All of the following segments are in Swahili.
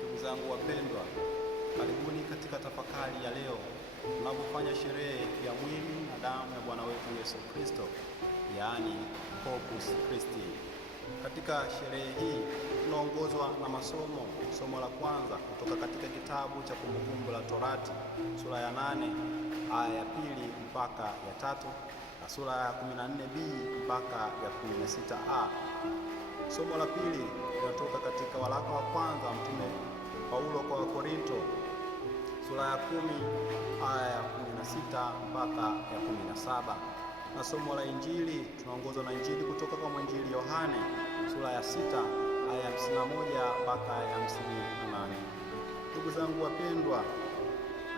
Ndugu zangu wapendwa, karibuni katika tafakari ya leo tunapofanya sherehe ya mwili na damu ya Bwana wetu Yesu Kristo, yaani Corpus Christi. Katika sherehe hii tunaongozwa na somo la kwanza kutoka katika kitabu cha Kumbukumbu la Torati sura ya 8 aya ya 2 mpaka ya 3 na sura ya 14b mpaka ya 16a. Somo la pili linatoka katika waraka wa kwanza Mtume Paulo kwa Wakorinto sura ya 10 aya ya 16 mpaka ya 17. Na somo la Injili tunaongozwa na Injili kutoka kwa Mwinjili Yohane sura ya 6 aya ya 51 mpaka ya 58. Ndugu zangu wapendwa,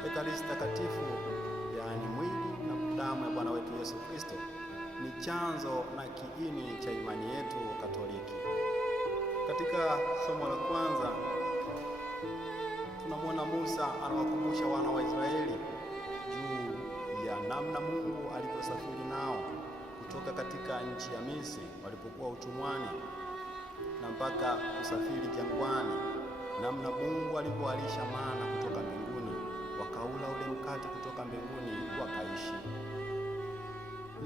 Ekaristi Takatifu, yaani mwili na damu ya Bwana wetu Yesu Kristo, ni chanzo na kiini cha imani yetu Katoliki. Katika somo la kwanza tunamwona Musa anawakumbusha wana wa Israeli juu ya namna Mungu alivyosafiri nao kutoka katika nchi ya Misri walipokuwa utumwani na mpaka kusafiri jangwani, namna Mungu alivyowalisha mana kutoka mbinguni, wakaula ule mkate kutoka mbinguni wakaishi.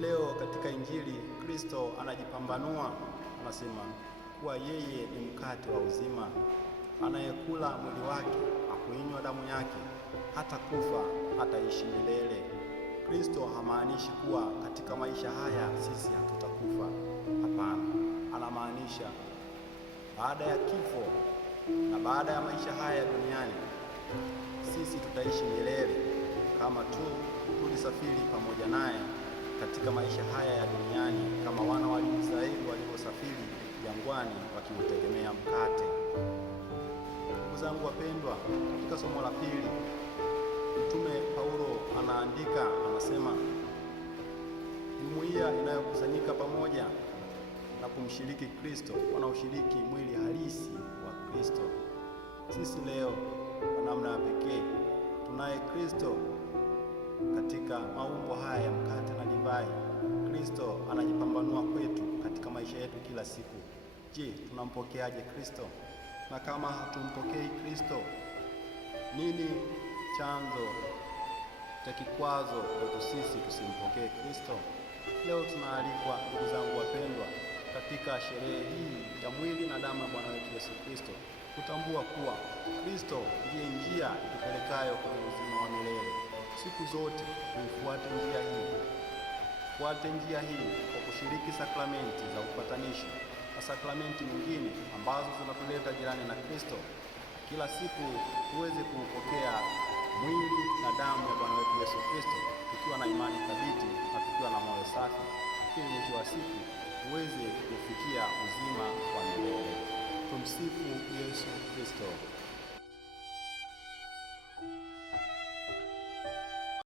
Leo katika Injili Kristo anajipambanua, anasema kuwa yeye ni mkate wa uzima, anayekula mwili wake na kuinywa damu yake hata kufa ataishi milele. Kristo hamaanishi kuwa katika maisha haya sisi hatutakufa. Hapana, anamaanisha baada ya kifo na baada ya maisha haya duniani sisi tutaishi milele, kama tu tulisafiri pamoja naye katika maisha haya ya duniani, kama wana wa Israeli walivyosafiri jangwani wakiutegemea mkate. Ndugu zangu wapendwa, katika somo la pili Mtume Paulo anaandika, anasema jumuiya inayokusanyika pamoja na kumshiriki Kristo wanaoshiriki mwili halisi wa Kristo. Sisi leo kwa namna ya pekee tunaye Kristo katika maumbo haya ya mkate na divai. Kristo anajipambanua kwetu katika maisha yetu kila siku. Je, tunampokeaje Kristo? Na kama hatumpokei Kristo, nini chanzo cha kikwazo kwetu sisi tusimpokee Kristo? Leo tunaalikwa, ndugu zangu wapendwa, katika sherehe hii ya mwili na damu ya Bwana wetu Yesu Kristo, kutambua kuwa Kristo ndiye njia itupelekayo kwenye uzima wa milele. Siku zote tuifuate njia hii. Fuate njia hii kwa kushiriki sakramenti za upatanisho na sakramenti nyingine ambazo zinatuleta jirani na Kristo. Kila siku tuweze kuupokea mwili na damu ya Bwana wetu Yesu Kristo tukiwa na imani thabiti na tukiwa na moyo safi, ili mwisho wa siku tuweze kufikia uzima wa milele. Tumsifu Yesu Kristo.